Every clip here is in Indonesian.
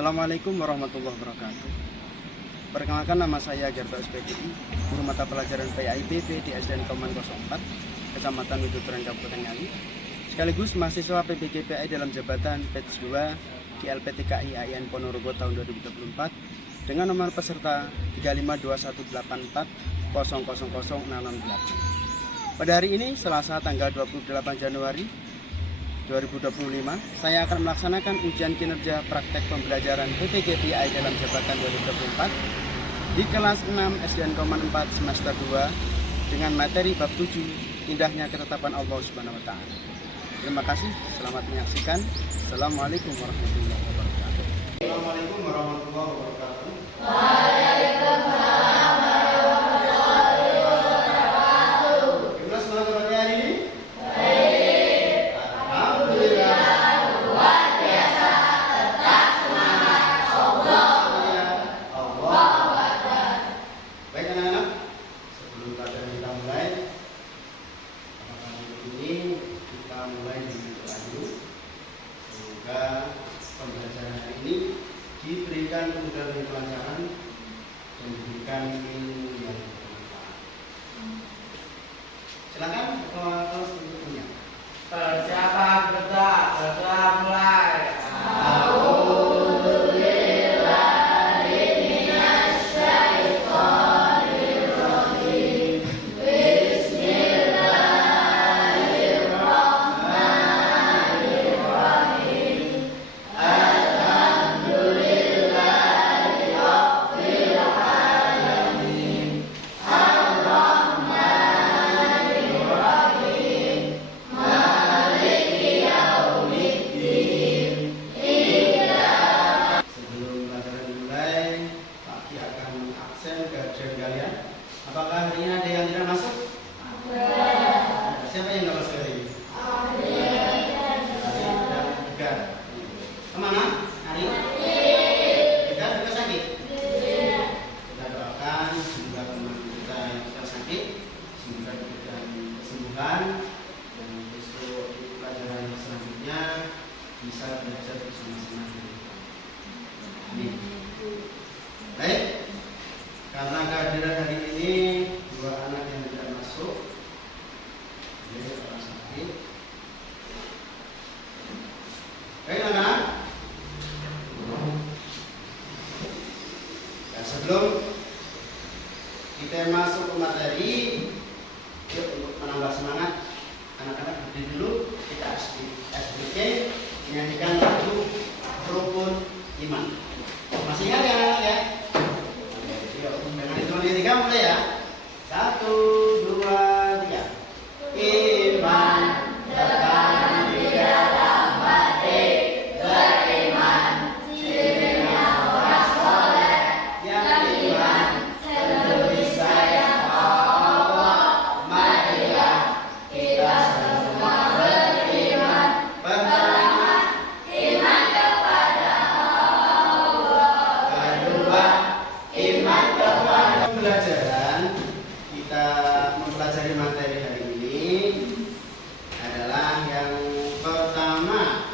Assalamualaikum warahmatullahi wabarakatuh. Perkenalkan, nama saya Gerto SPDI, guru mata pelajaran PAIBP di SDN Kauman 04, Kecamatan Widuturan, Kabupaten Ngawi, sekaligus mahasiswa PBGPI dalam jabatan batch 2 di LPTKI AIN Ponorogo tahun 2024 dengan nomor peserta 3521800000668. Pada hari ini, Selasa tanggal 28 Januari 2025, saya akan melaksanakan ujian kinerja praktek pembelajaran PPGPI dalam jabatan 2024 di kelas 6 SDN Kauman 4 semester 2 dengan materi bab 7, indahnya ketetapan Allah Subhanahu wa taala. Terima kasih, selamat menyaksikan. Assalamualaikum warahmatullahi wabarakatuh. Assalamualaikum warahmatullahi wabarakatuh. Waalaikumsalam warahmatullahi wabarakatuh. Gimana semangat hari ini? Diberikan kemudahan dan kelancaran dan diberikan ilmu yang bermanfaat. Silakan ketua kelas untuk punya. Persiapan kerja mulai. Apakah hari ini ada yang tidak masuk? Siapa yang tidak masuk hari ini? Ari dan Tegar. Kemana? Ari? Tegar juga sakit? Kita doakan semoga teman kita yang sudah sakit semoga diberikan kesembuhan dan besok di pelajaran selanjutnya bisa belajar bersama-sama. Amin. Baik. Karena kehadiran hari ini dua anak yang tidak masuk, jadi orang sakit. Baik anak. Dan sebelum kita masuk ke materi, yuk untuk menambah semangat anak-anak berdiri dulu. Kita SBK menyanyikan lagu Rukun Iman. Masih ingat ya anak-anak ya? Dengan hitungan ketiga mulai ya. 1, 2, 3. Iman tertanam di dalam hati, beriman cirinya orang soleh, yang iman peduli sayang Allah. Marilah kita semua beriman, pertama iman kepada Allah, kedua iman kepada pembelajaran. Kita mempelajari materi hari ini adalah yang pertama,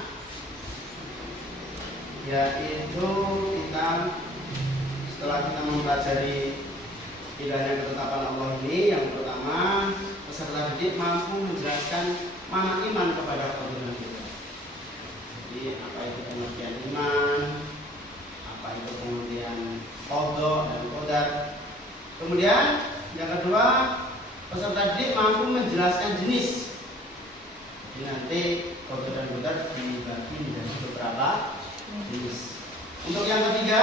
yaitu kita setelah kita mempelajari indahnya ketetapan Allah ini, yang pertama peserta didik mampu menjelaskan mana iman kepada Allah. Jadi apa itu pengertian iman, apa itu kemudian qadha dan qadar. Kemudian yang kedua, peserta didik mampu menjelaskan jenis. Jadi nanti qadha dan qadar dibagi menjadi beberapa jenis. Untuk yang ketiga,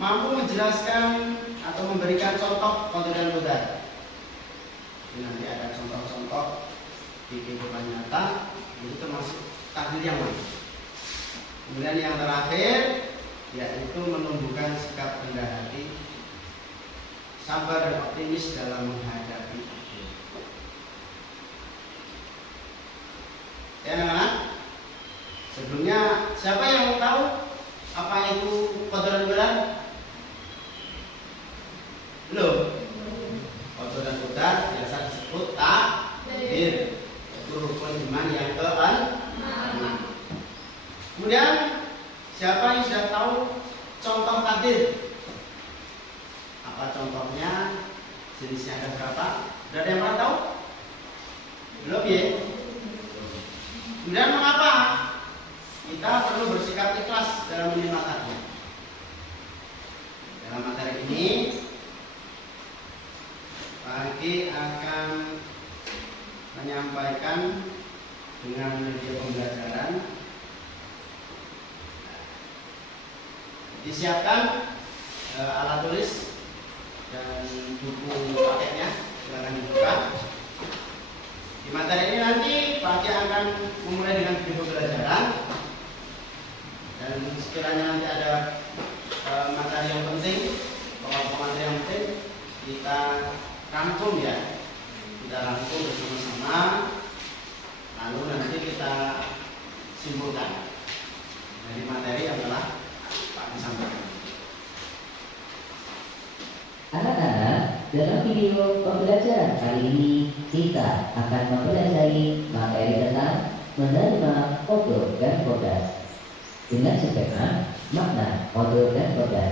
mampu menjelaskan atau memberikan contoh qadha dan qadar. Jadi nanti ada contoh-contoh di kehidupan nyata, itu termasuk takdir yang mana. Kemudian yang terakhir, yaitu menumbuhkan sikap rendah hati, sabar dan optimis dalam menghadapi takdir. Ya anak-anak, sebelumnya siapa yang mau tahu apa itu qadar dan qadar? Belum? Qadar dan qadar biasa disebut takdir. Itu rukun iman yang ke-6. Kemudian Siapa yang sudah tahu contoh takdir? Apa contohnya? Jenisnya ada berapa? Sudah ada yang pernah tahu? Belum ya? Kemudian mengapa kita perlu bersikap ikhlas dalam menerima takdir? Dalam materi ini Pak Agi akan menyampaikan dengan media pembelajaran. Disiapkan alat tulis dan buku paketnya, silakan dibuka. Di materi ini nanti Pak Agi akan memulai dengan video pembelajaran, dan sekiranya nanti ada materi yang penting, pokok-pokok materi yang penting kita rangkum ya, kita rangkum bersama-sama, lalu nanti kita simpulkan dari materi yang telah Pak disampaikan. Anak-anak, dalam video pembelajaran kali ini kita akan mempelajari materi tentang menerima foto dan kodar dengan subtema makna foto dan kodar.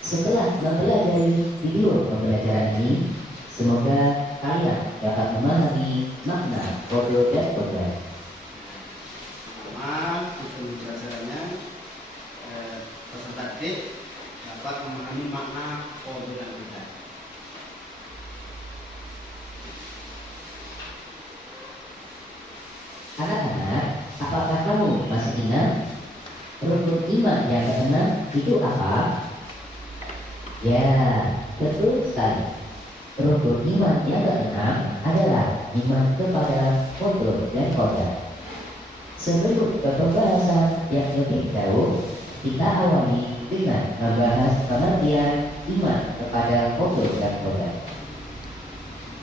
Setelah mempelajari video pembelajaran ini, semoga kalian dapat memahami makna foto dan kodar. Pertama, tujuan pembelajarannya peserta didik dapat memahami makna foto dan kodar. Anak-anak, apakah kamu masih ingat rukun iman yang keenam itu apa? Ya, betul sekali. Rukun iman yang keenam adalah iman kepada foto dan kodar. Sebelum ke pembahasan yang lebih jauh, kita awali dengan membahas pengertian iman kepada foto dan kodar.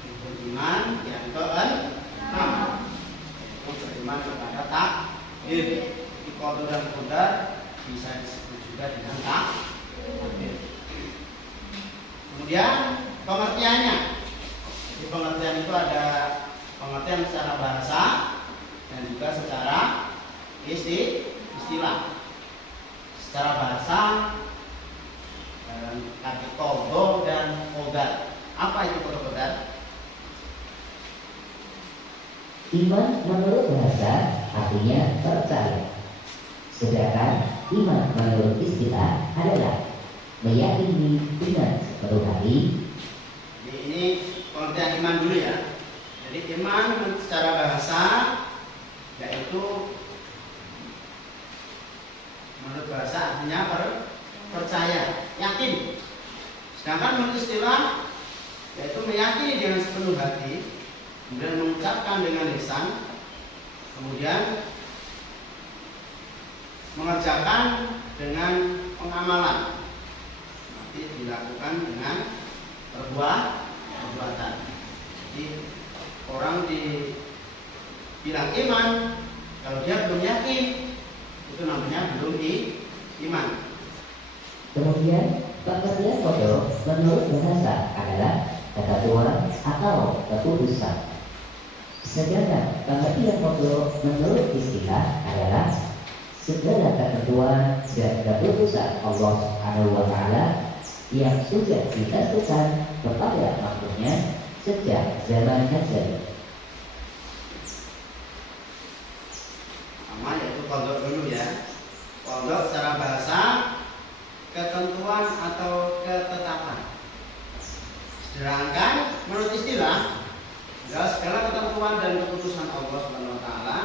Rukun iman yang keenam, yaitu beriman kepada takdir. Di foto dan kodar bisa disebut juga dengan takdir. Kemudian pengertiannya, di pengertian itu ada pengertian secara bahasa dan juga secara istilah. Secara bahasa kaki kodo dan kodar. Apa itu kodo kodar? Iman menurut bahasa artinya percaya. Sedangkan iman menurut istilah adalah meyakini dengan sepenuh hati. Jadi ini pengertian iman dulu ya. Jadi iman secara bahasa yaitu menurut bahasa artinya percaya, yakin. Sedangkan menurut istilah yaitu meyakini dengan sepenuh hati, kemudian mengucapkan dengan lisan, kemudian mengerjakan dengan pengamalan, nanti dilakukan dengan perbuatan. Jadi orang dibilang iman, kalau dia belum yakin, itu namanya belum iman. Kemudian pengertian foto menurut bahasa adalah ketentuan atau keputusan. Sedangkan pengertian foto menurut istilah adalah segala ketentuan dan keputusan Allah Subhanahu wa Ta'ala yang sudah ditentukan kepada makhluknya sejak zaman azali. Sama yaitu pondok dulu ya. Pondok secara bahasa ketentuan atau ketetapan. Sedangkan menurut istilah adalah segala ketentuan dan keputusan Allah Subhanahu wa Ta'ala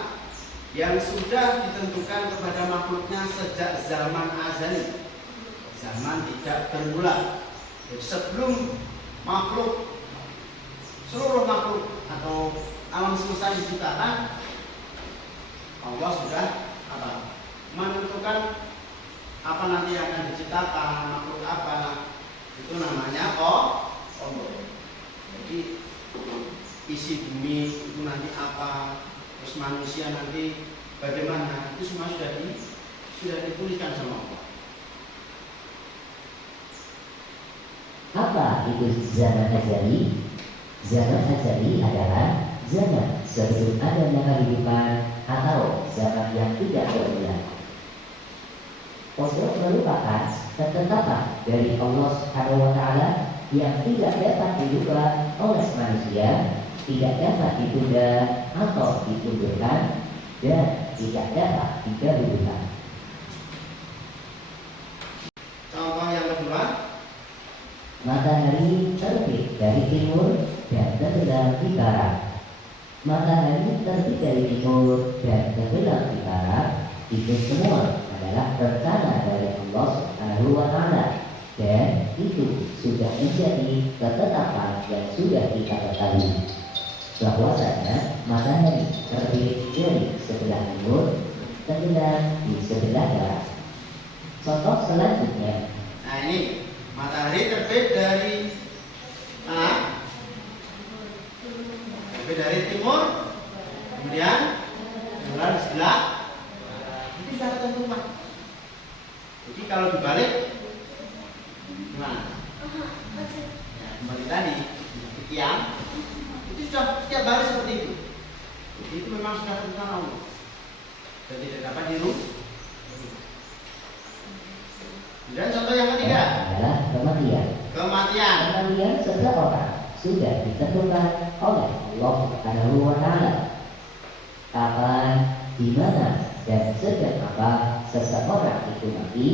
yang sudah ditentukan kepada makhluknya sejak zaman azali, zaman tidak bermula. Jadi sebelum makhluk, seluruh makhluk atau alam semesta diciptakan, Allah sudah menentukan apa nanti yang akan diciptakan, makhluk apa, itu namanya Allah. Jadi isi bumi itu nanti apa, terus manusia nanti bagaimana, itu semua sudah dituliskan sama Allah. Apa itu zaman azali? Zaman azali adalah zaman sebelum adanya kehidupan atau zaman yang tidak bermula. Pondok merupakan ketetapan dari Allah Subhanahu wa Ta'ala yang tidak dapat dirubah oleh manusia, tidak dapat ditunda atau ditundurkan, dan tidak dapat digabungkan. Contoh yang kedua, Matahari terbit dari timur dan tenggelam di barat. Matahari terbit dari timur dan tenggelam di barat. Itu semua adalah rencana dari Allah Subhanahu wa Ta'ala, dan itu sudah menjadi ketetapan yang sudah kita ketahui bahwasanya matahari terbit dari sebelah timur, tenggelam di sebelah barat. Contoh selanjutnya, nah ini matahari terbit dari mana? Terbit dari timur, kemudian tenggelam di sebelah. Itu sudah ketentuan. Jadi kalau dibalik gimana? Ya, kembali tadi tiang itu sudah setiap hari seperti itu. Jadi itu memang sudah ketentuan Allah. Dan tidak dapat dirubah. Dan contoh yang ketiga adalah kematian. Kematian. Kematian seseorang sudah ditentukan oleh Allah Subhanahu wa Ta'ala. Kapan, di mana, dan sejak apa seseorang itu mati,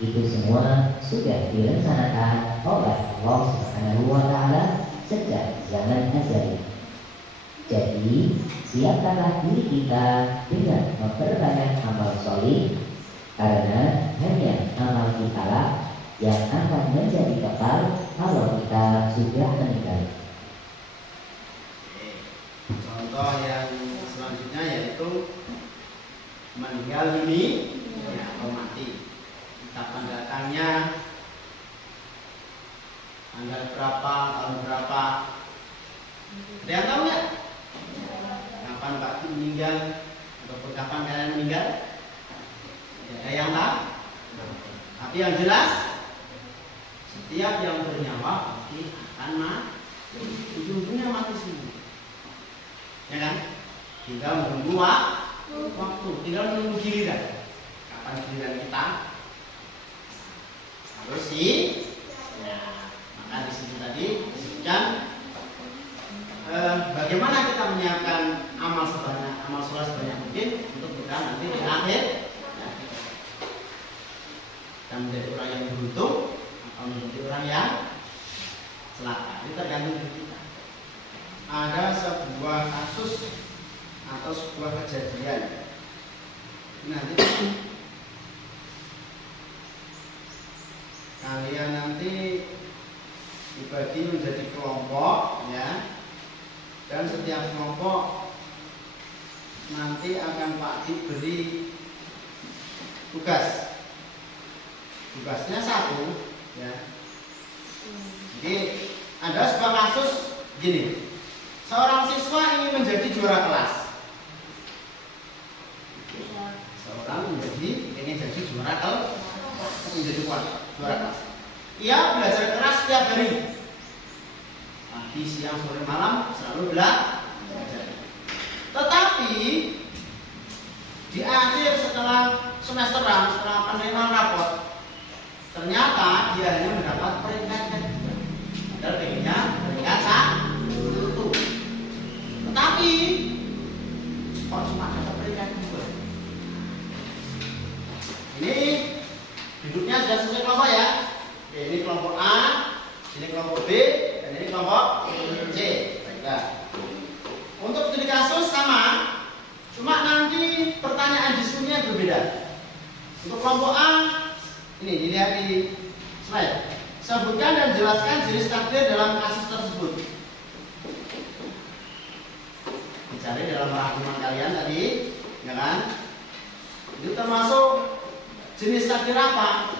itu semua sudah direncanakan oleh Allah Subhanahu wa Ta'ala sejak zaman azali. Jadi, siapkanlah diri kita dengan memperbanyak amal solih, karena hanya amal kita lah yang akan menjadi kekal kalau kita sudah meninggal. Contoh yang selanjutnya yaitu meninggal dunia atau mati. Kapan datangnya, tanggal berapa, tahun berapa? Ada yang tahu nggak? Kapan Pak meninggal atau kapan kalian meninggal? Ada yang tahu? Tapi yang jelas, setiap yang bernyawa pasti akan mati. Ujung-ujungnya mati semua. Ya kan? Tinggal menunggu waktu, tinggal menunggu giliran. Kapan giliran kita? Harus sih. Ya, maka di sini tadi disebutkan bagaimana kita menyiapkan amal soleh sebanyak mungkin untuk kita nanti di akhir. Kita menjadi orang yang beruntung atau menjadi orang yang celaka. Ini tergantung dari kita. Ada sebuah kasus atau sebuah kejadian. Nanti kalian nanti dibagi menjadi kelompok, ya. Dan setiap kelompok nanti akan Pak diberi tugas. Tugasnya satu, ya. Jadi ada sebuah kasus gini. Seorang siswa ingin menjadi juara kelas. Seorang ingin jadi juara kelas, menjadi juara kelas. Ia belajar keras setiap hari. Pagi, siang, sore, malam selalu belajar. Tetapi di akhir setelah semesteran, setelah penerimaan rapot, ternyata dia hanya mendapat peringkat kedua. Padahal pengennya peringkat satu. Tetapi kok cuma dapat peringkat kedua? Ini duduknya sudah sesuai kelompok ya. Oke, ini kelompok A, ini kelompok B, dan ini kelompok C. Baiklah. Untuk studi kasus sama, cuma nanti pertanyaan diskusinya berbeda. Untuk kelompok A, ini dilihat di slide. Sebutkan dan jelaskan jenis takdir dalam kasus tersebut. Dicari dalam rangkuman kalian tadi, ya kan? Itu termasuk jenis takdir apa?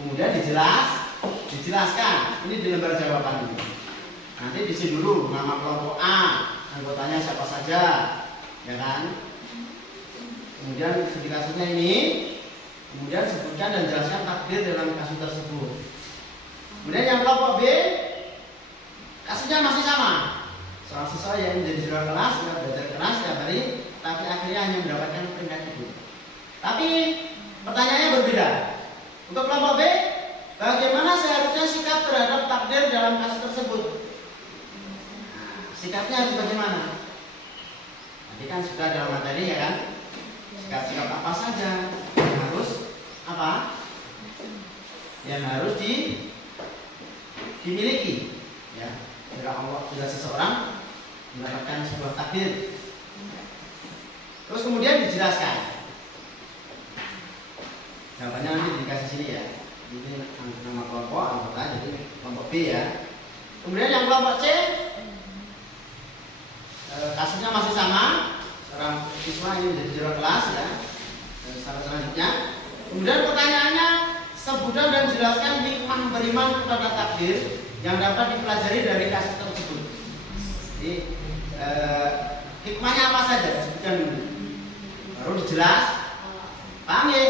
Kemudian dijelaskan. Ini di lembar jawaban ini. Nanti diisi dulu nama kelompok A, anggotanya siapa saja, ya kan? Kemudian studi kasusnya ini. Kemudian sebutkan dan jelaskan takdir dalam kasus tersebut. Kemudian yang kelompok B, kasusnya masih sama. Seorang siswa yang menjadi juara kelas, sudah belajar keras setiap hari, tapi akhirnya hanya mendapatkan peringkat kedua. Tapi pertanyaannya Untuk kelompok B, bagaimana seharusnya sikap terhadap takdir dalam kasus tersebut? Nah, sikapnya harus bagaimana? Tadi kan sudah dalam materi ya kan? Sikap-sikap apa saja yang harus apa? Yang harus dimiliki, ya. Jika seseorang mendapatkan sebuah takdir. Terus kemudian dijelaskan. Jawabannya nanti dikasih sini ya. Ini nama kelompok anggota, jadi kelompok B ya. Kemudian yang kelompok C, kasusnya masih sama. Seorang siswa ini menjadi juara kelas ya. Sampai selanjutnya. Kemudian pertanyaannya, sebutkan dan jelaskan hikmah beriman kepada takdir yang dapat dipelajari dari kasus tersebut. Jadi hikmahnya apa saja? Sebutkan dulu. Baru dijelas. Paham ya?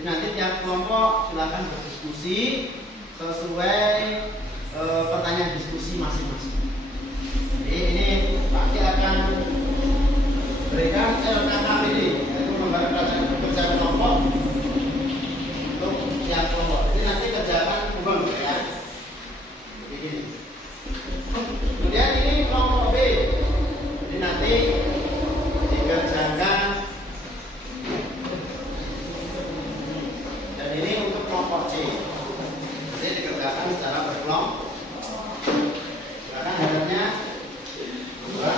Nanti tiap kelompok silakan berdiskusi sesuai pertanyaan diskusi masing-masing. Jadi ini Pak akan berikan LKKPD, yaitu lembaga pelajaran kerja kelompok untuk tiap kelompok. Jadi nanti kerjakan umum ya. Begini. Kemudian ini kelompok B. Jadi nanti dikerjakan. Dan ini untuk kelompok C. Jadi dikerjakan secara berkelompok. Silakan hadapnya. Dua.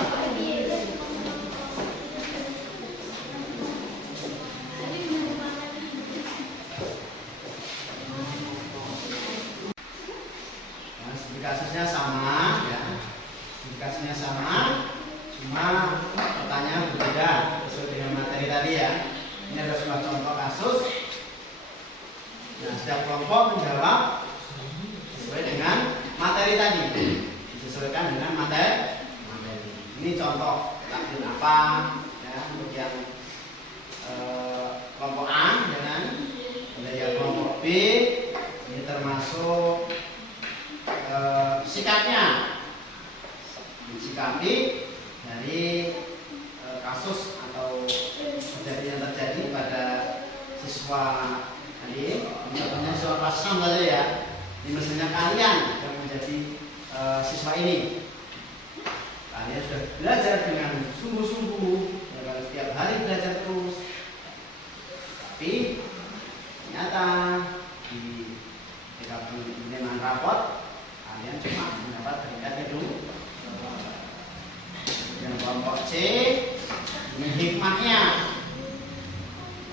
Kasusnya sama ya, kasusnya sama, cuma pertanyaan berbeda sesuai dengan materi tadi ya. Ini ada sebuah contoh kasus. Nah, setiap kelompok menjawab sesuai dengan materi tadi, disesuaikan dengan materi. Ini contoh takdir apa ya untuk yang kelompok A dengan yang kelompok B. Ini termasuk sikapnya disikapi dari kasus atau kejadian yang terjadi pada siswa tadi, contohnya siswa kelas 6 saja ya. Ini misalnya kalian yang menjadi siswa ini, kalian sudah belajar dengan sungguh-sungguh, ya, kalau setiap hari belajar terus, tapi ternyata di ketika penerimaan raport kalian cuma mendapat peringkat itu. Yang kelompok C, ini hikmahnya.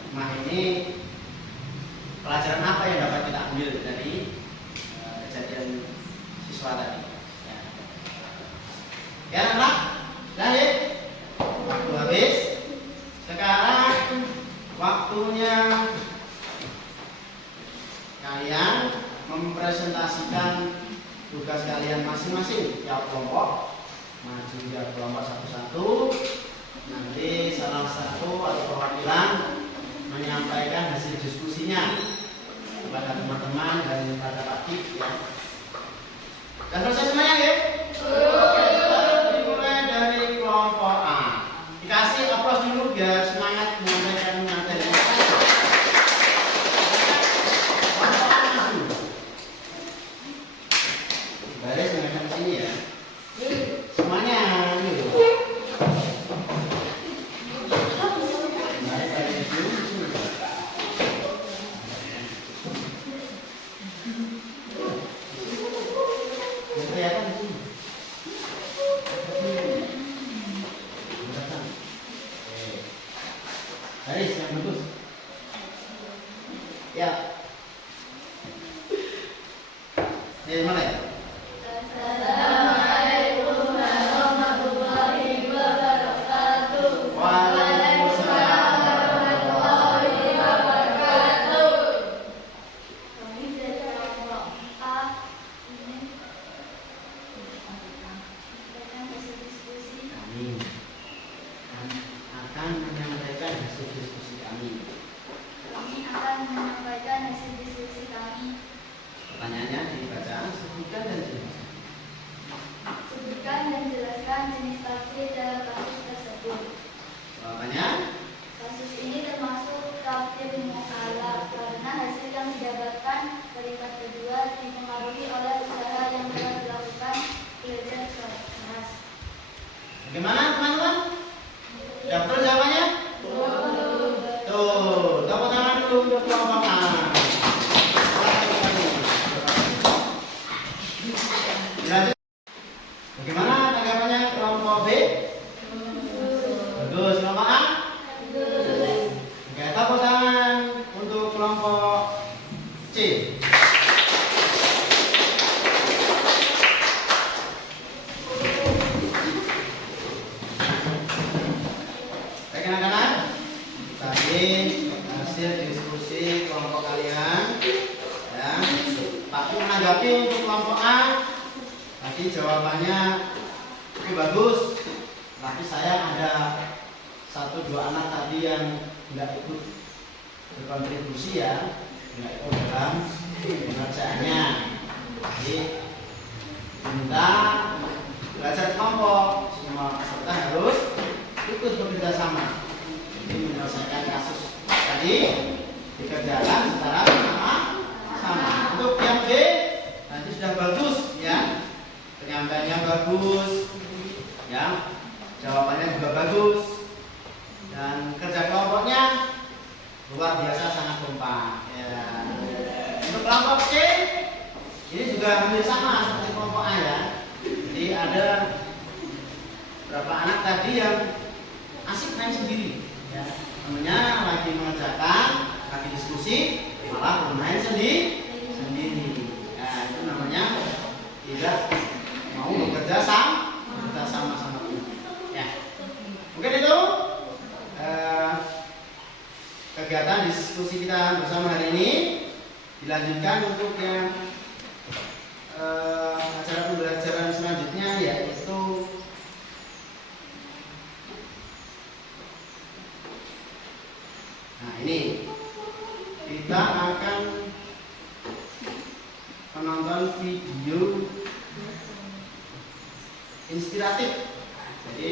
Hikmah ini pelajaran apa yang dapat kita ambil dari kejadian siswa tadi? Ya anak-anak, lanjut. Waktu habis. Sekarang waktunya kalian mempresentasikan tugas kalian masing-masing. Tiap kelompok maju tiap kelompok satu-satu. Nanti salah satu atau perwakilan menyampaikan hasil diskusinya kepada teman-teman dan kepada Pak Dik ya. Dan selesai semuanya ya? Dimulai dari kelompok A. Dikasih aplaus dulu biar semangat menyampaikan materi. Baris dengan sini ya. Semuanya gitu. Baris dari sini. Kelihatan di sini. Baris yang bagus. Ya. Ini mana ya? Pertanyaannya dibaca, sebutkan dan jelaskan. Sebutkan dan jelaskan jenis takdir dalam kasus tersebut. Jawabannya? Kasus ini termasuk takdir mu'alaf karena hasil untuk kelompok A. Lanjut. Bagaimana tanggapannya kelompok B? Bagus. Kelompok A? Oke, tepuk tangan untuk kelompok C. Baik anak-anak, tadi hasil diskusi kelompok kalian ya. Tapi menanggapi untuk kelompok A, tadi jawabannya cukup bagus. Tapi saya ada 1-2 anak tadi yang nggak ikut berkontribusi ya, nggak ikut dalam pengerjaannya. Jadi minta belajar kelompok, semua peserta harus ikut bekerja sama. Jadi menyelesaikan kasus tadi dikerjakan secara sama. Untuk yang B nanti sudah bagus ya, penyampaiannya bagus ya, jawabannya juga bagus, dan kerja kelompoknya luar biasa, sangat kompak ya. Untuk kelompok C ini juga hampir sama seperti kelompok A ya. Jadi ada berapa anak tadi yang asik main sendiri ya, temennya lagi mengerjakan, lagi diskusi, malah bermain sendiri. Nah, itu namanya tidak mau bekerja sama ya. Mungkin itu kegiatan diskusi kita bersama hari ini. Dilanjutkan untuk yang acara pembelajaran selanjutnya, yaitu nah ini kita akan menonton video inspiratif. Jadi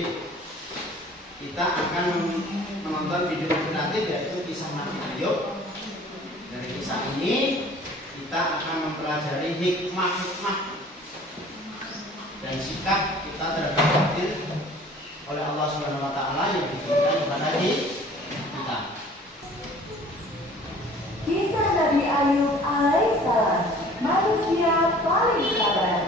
kita akan menonton video inspiratif, yaitu kisah Nabi Ayub. Dari kisah ini kita akan mempelajari hikmah-hikmah dan sikap kita terhadap takdir oleh Allah Subhanahu wa taala yang diberikan kepada kita. Kisah Nabi Ayub alaihissalam, manusia paling sabar.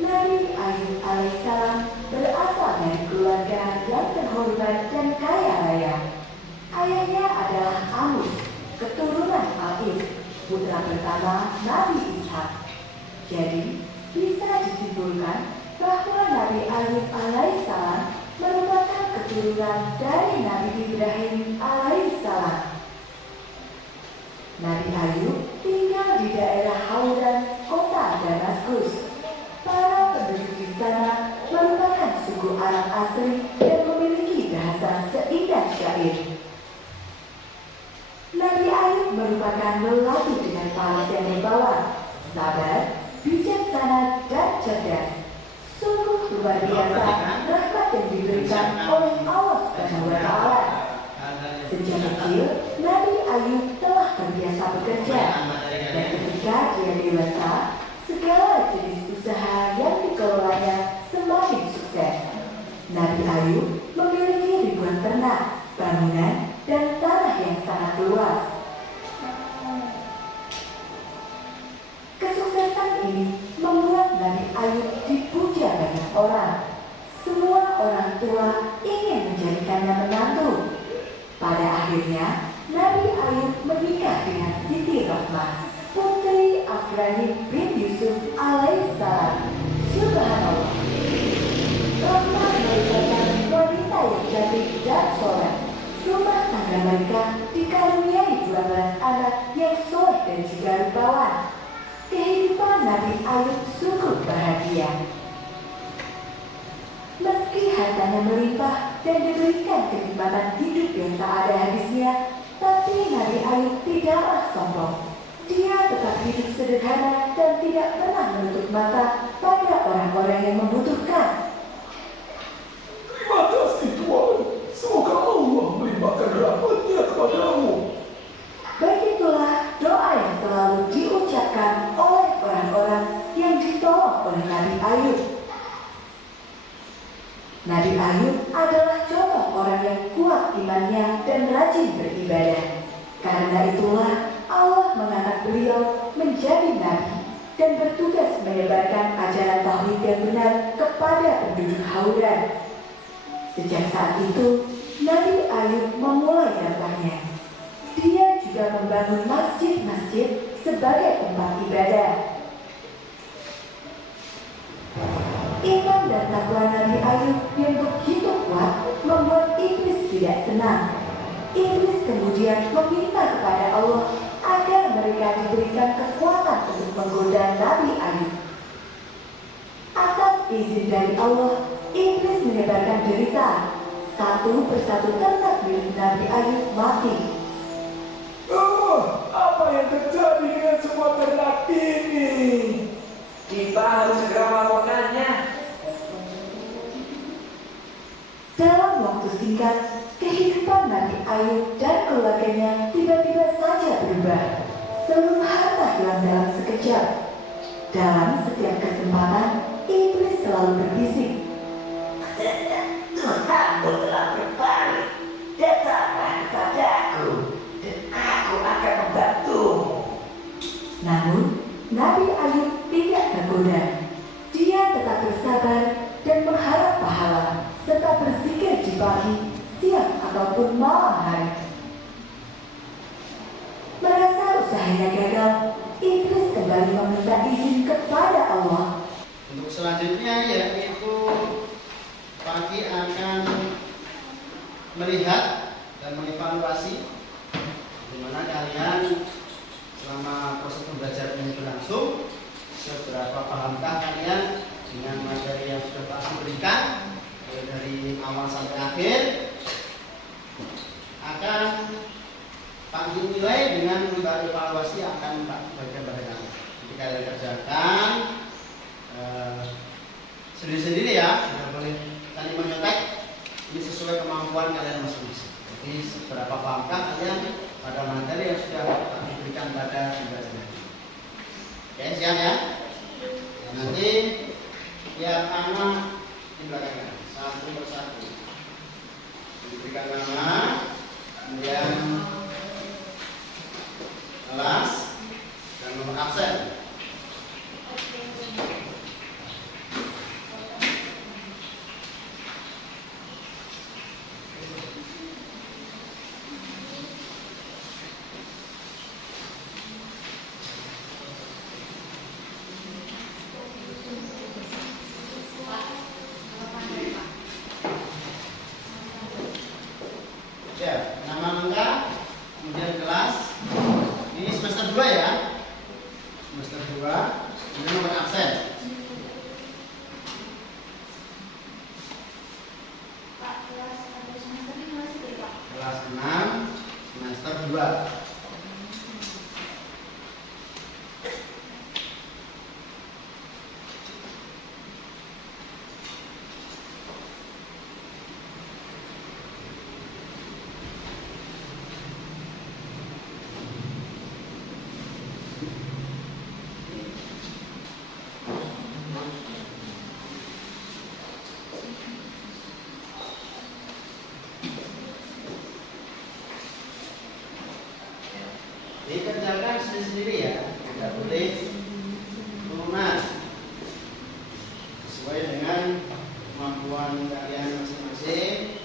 Nabi Ayub alaihissalam berasal dari keluarga yang terhormat dan kaya raya. Ayahnya adalah Amus, keturunan Al-Is, putra pertama Nabi Ishak. Jadi, bisa disimpulkan bahwa Nabi Ayub alaihissalam merupakan keturunan dari Nabi Ibrahim alaihissalam. Nabi Ayub tinggal di daerah Hauran, kota Damaskus. Para penduduk di sana merupakan suku Arab asli dan memiliki bahasa seindah syair. Nabi Ayub merupakan lelaki dengan paras yang membawa, sabar, bijaksana, dan cerdas. Sungguh luar biasa rahmat yang diberikan oleh Allah Subhanahu wa taala. Sejak kecil, Nabi Ayub telah terbiasa bekerja, dan ketika dia dewasa, segala jenis usaha yang dikelolanya semakin sukses. Nabi Ayub memiliki ribuan ternak, bangunan, dan tanah yang sangat luas. Kesuksesan ini membuat Nabi Ayub dipuja banyak orang. Semua orang tua ingin menjadikannya menantu. Pada akhirnya, Nabi Ayub menikah dengan Siti Rahmah, putri Ibrahim bin Yusuf alaihissalam. Subhanallah. Rahmah merupakan wanita yang cantik dan soleh. Rumah tangga mereka dikaruniai 12 anak yang soleh dan juga rupawan. Kehidupan Nabi Ayub sungguh bahagia. Meski hartanya melimpah dan diberikan kenikmatan hidup yang tak ada habisnya, tapi Nabi Ayub tidaklah sombong. Dia tetap hidup sederhana dan tidak pernah menutup mata pada orang-orang yang membutuhkan. Terima kasih Tuhan. Semoga Allah melimpahkan rahmat-Nya kepadamu. Begitulah doa yang selalu diucapkan oleh orang-orang yang ditolong oleh Nabi Ayub. Nabi Ayub adalah contoh orang yang kuat imannya dan rajin beribadah. Karena itulah Allah mengangkat beliau menjadi nabi dan bertugas menyebarkan ajaran tauhid yang benar kepada penduduk Hauran. Sejak saat itu, Nabi Ayub memulai dakwahnya. Dia juga membangun masjid-masjid sebagai tempat ibadah. Iman dan takwa Nabi Ayub yang begitu kuat membuat iblis tidak senang. Iblis kemudian meminta kepada Allah agar mereka diberikan kekuatan untuk menggoda Nabi Ayub. Atas izin dari Allah, iblis menyebarkan derita. Satu persatu ternak milik Nabi Ayub mati. Apa yang terjadi dengan semua ternak ini? Kita harus segera melakukannya. Dalam waktu singkat, kehidupan Nabi Ayub dan keluarganya tiba-tiba saja berubah. Seluruh harta hilang dalam sekejap. Dalam setiap kesempatan, iblis selalu berbisik. Tuhanmu telah berbalik. Datanglah kepadaku, dan aku akan membantumu. Namun, Nabi Ayub tidak tergoda. Dia tetap bersabar dan mengharap pahala, serta berzikir di pagi, siang, ataupun malam hari. Merasa usahanya gagal, iblis kembali meminta izin kepada Allah. Untuk selanjutnya yaitu pagi akan melihat dan mengevaluasi di mana kalian selama proses pembelajaran ini berlangsung, seberapa pahamkah kalian dengan materi yang sudah Pak berikan dari awal sampai akhir. Akan Pak nilai dengan memberi evaluasi akan Pak bagikan pada kalian. Jadi kalian kerjakan sendiri-sendiri ya, tidak boleh saling menyontek. Ini sesuai kemampuan kalian masing-masing. Jadi seberapa pahamkah kalian pada materi yang sudah Pak berikan pada pembelajaran ini. Oke, siap ya? Nanti tiap anak di belakangnya satu persatu diberikan nama, kemudian kelas dan nomor absen. Ya, nama lengkap, kemudian kelas. Ini semester 2 ya. Semester 2, kemudian nomor absen. Pak, kelas atau semester ini masih deh, Pak. Kelas 6, semester 2. Dikerjakan sendiri-sendiri ya, tidak boleh lunas, sesuai dengan kemampuan kalian masing-masing.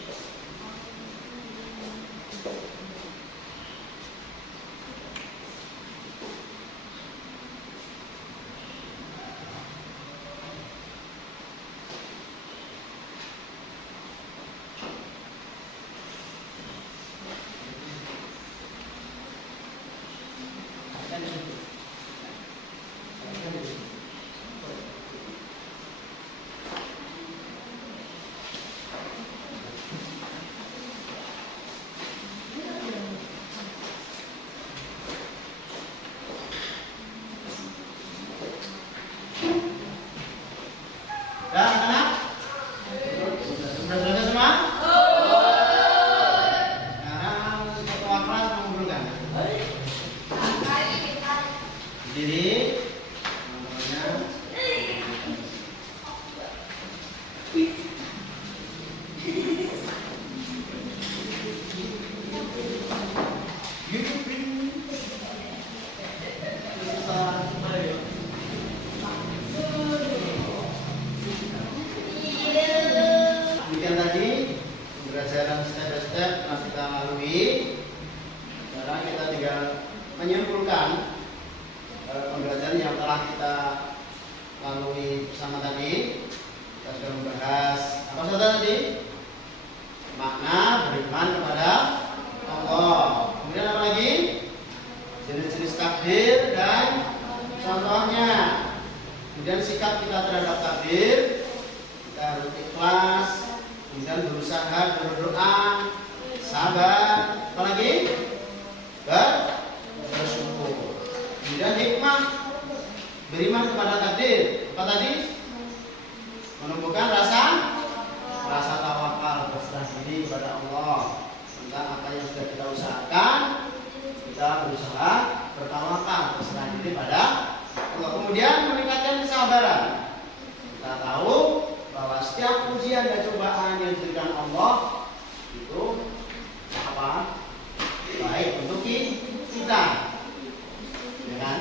Dan anak, sudah selesai semua? Sekarang ketua kelas mengumpulkan. lalui. Sekarang kita tinggal menyimpulkan pembelajaran yang telah kita lalui bersama tadi. Kita sudah membahas apa saja tadi? Makna beriman kepada Allah. Kemudian apa lagi? Jenis-jenis takdir dan contohnya. Kemudian sikap kita terhadap takdir, kita harus ikhlas, kemudian berusaha, berdoa, sabar, apa lagi? Bersyukur. Kemudian hikmah beriman kepada takdir. Apa tadi? Menumbuhkan rasa tawakal, berserah diri kepada Allah tentang apa yang sudah kita usahakan. Kita berusaha bertawakal, berserah diri pada Allah. Kemudian meningkatkan kesabaran. Kita tahu bahwa setiap ujian dan cobaan yang diberikan Allah itu apa? Baik untuk kita, ya kan?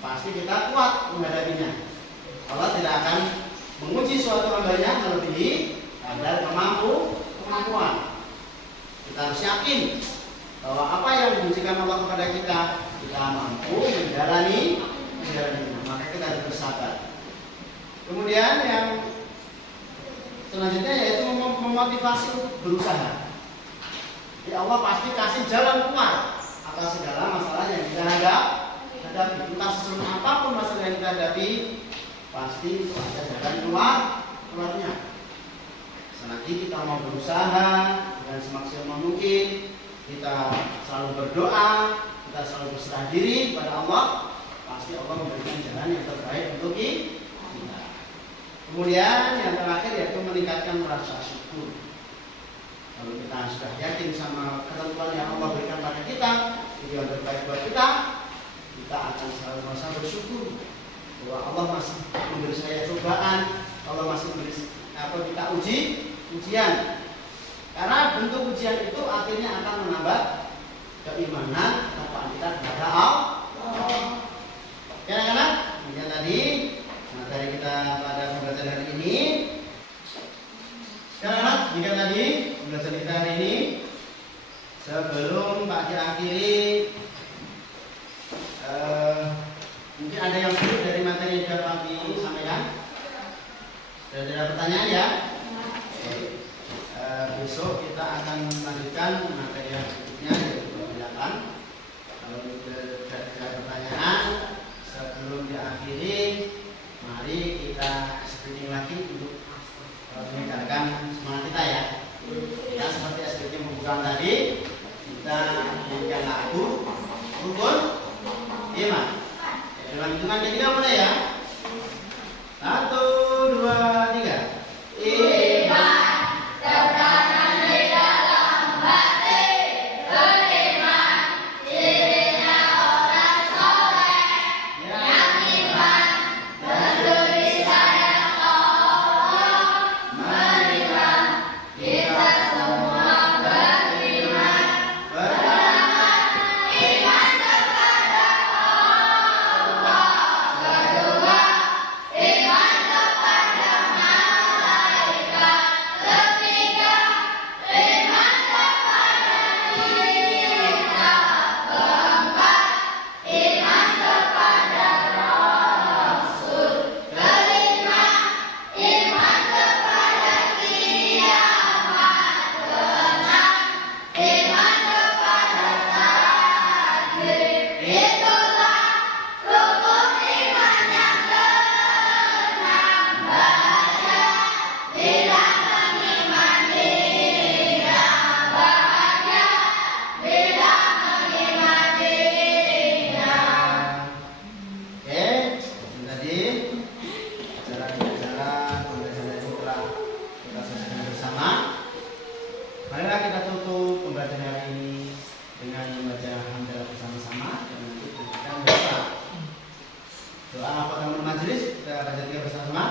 Pasti kita kuat menghadapinya. Allah tidak akan menguji suatu hambanya melebihi kadar kemampuan. Kita harus yakin bahwa apa yang diberikan Allah kepada kita mampu menjalani. Maka kita harus bersabar. Kemudian yang selanjutnya yaitu memotivasi berusaha. Jadi Allah pasti kasih jalan keluar atas segala masalah yang kita hadapi. Entah sesulit apapun masalah yang kita hadapi, pasti itu ada jalan keluarnya. Selagi kita mau berusaha dengan semaksimal mungkin, kita selalu berdoa, kita selalu berserah diri kepada Allah, pasti Allah memberikan jalan yang terbaik untuk kita. Kemudian yang terakhir yaitu meningkatkan rasa syukur. Kalau kita sudah yakin sama ketentuan yang Allah berikan pada kita, itu yang terbaik buat kita akan selalu merasa bersyukur bahwa Allah masih memberi saya cobaan, Allah masih memberi kita ujian. Karena bentuk ujian itu akhirnya akan menambah keimanan takwaan kita kepada Allah. Anak-anak, kemudian tadi materi kita pada pembelajaran hari ini. Anak-anak, jika tadi pembelajaran kita hari ini sebelum Pak diakhiri, mungkin ada yang sulit dari materi yang Pak sampaikan. Sudah ada pertanyaan ya? Besok kita akan melanjutkan materi yang berikutnya yaitu penjelasan. Kalau tidak ada pertanyaan sebelum diakhiri, mari kita screening lagi untuk meningkatkan semangat kita ya. Kita seperti seperti pembukaan tadi, kita nyanyikan lagu rukun iman. Dalam hitungan ketiga mulai ya. 1, 2, 3. Iman tertanam di dalam hati, beriman cirinya orang soleh yang iman peduli sayang Allah, beriman kita semua beriman, pertama iman kepada Allah, kedua iman kepada malaikat, ketiga iman kepada kita, keempat iman kepada Rasul, kelima iman kepada kiamat, keenam iman kepada takdir. Itulah rukun iman yang keenam. Bahagia bila mengimaninya, bahagia bila mengimaninya. Oke, tadi cara pembelajaran itu telah kita selesaikan bersama. Marilah kita tutup pembelajaran hari ini dengan membaca hamdalah bersama-sama dan nanti kita berdoa. Doa apa teman majelis kita baca tiga bersama.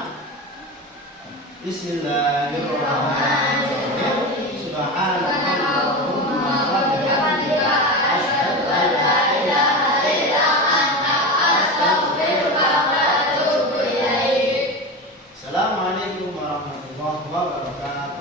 Bismillahirrahmanirrahim. Subhanallahumma wa bihamdika asyhadu an la ilaha illa anta astaghfiruka wa atubu ilaik. Assalamualaikum warahmatullahi wabarakatuh.